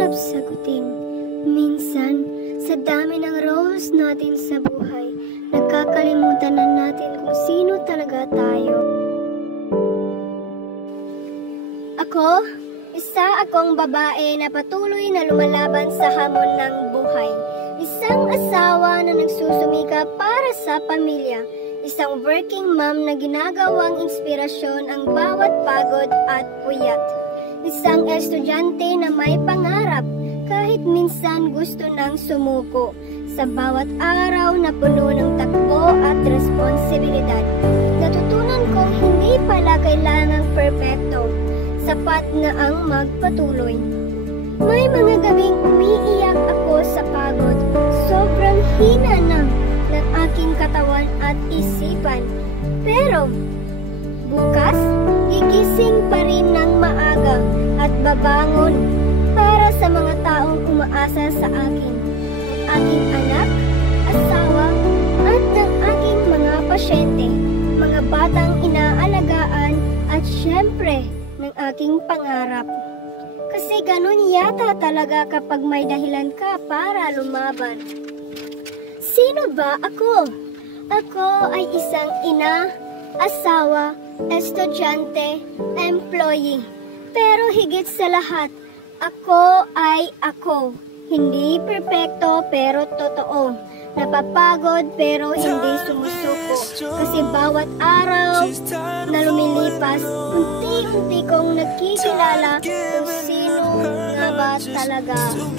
Mahirap sagutin. Minsan, sa dami ng roles natin sa buhay, nakakalimutan na natin kung sino talaga tayo. Isa akong babae na patuloy na lumalaban sa hamon ng buhay. Isang asawa na nagsusumikap para sa pamilya. Isang working mom na ginagawang inspirasyon ang bawat pagod at puyat. Isang estudyante na may pangarap kahit minsan gusto nang sumuko. Sa bawat araw na puno ng takbo at responsibilidad, natutunan kong hindi pala kailangang perpekto. Sapat na ang magpatuloy. May mga gabing umiiyak ako sa pagod. Sobrang hina ng aking katawan at isipan. Pero bukas, gigising pa rin ng maaga at babangon para sa mga taong umaasa sa akin. Ang aking anak, asawa, at ng aking mga pasyente, mga batang inaalagaan at syempre, ng aking pangarap. Kasi ganun yata talaga kapag may dahilan ka para lumaban. Sino ba ako? Ako ay isang ina, asawa, estudyante, employee. Pero higit sa lahat, ako ay ako. Hindi perpekto pero totoo. Napapagod pero hindi sumusuko. Kasi bawat araw na lumilipas, unti-unti kong nagkikilala kung sino nga ba talaga ako.